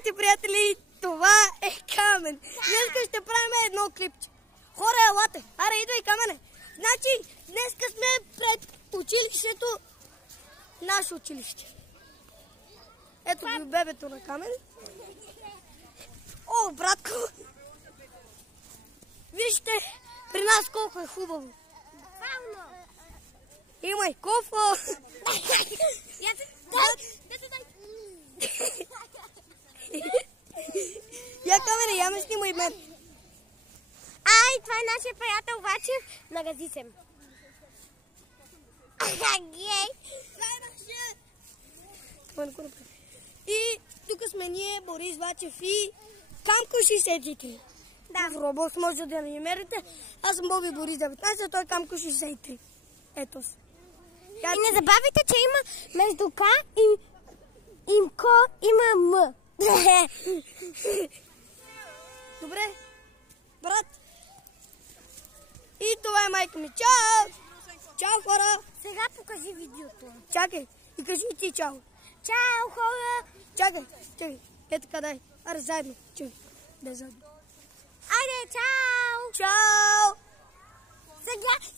Здравейте, приятели! Това е Камен. Днес ще правим едно клипче. Хора, елате! Аре, идвай, Камене! Значи, днес сме пред училището, наше училище. Ето ви бебето на Камен. О, братко! Вижте при нас колко е хубаво. Има и кофа. Я, Камене, я ме снимай мен. Ай, това е нашия приятел Вачев на Газисем. Гей! И тук сме ние, Борис Вачев и Камко 63. Да. В Робокс може да ни намерите. Аз съм Боби Борис 19, а той е Камко 63. Ето се. И не забавяйте, че има между К и Ко има М. Добре, брат. И това е майка ми. Чао! Чао, хора! Сега покажи видеото. Чакай, и кажи и ти чао. Чао, хора! Чакай. Ето така дай. Аре, заедно. Чакай. Да, заедно. Айде, чао! Чао! Сега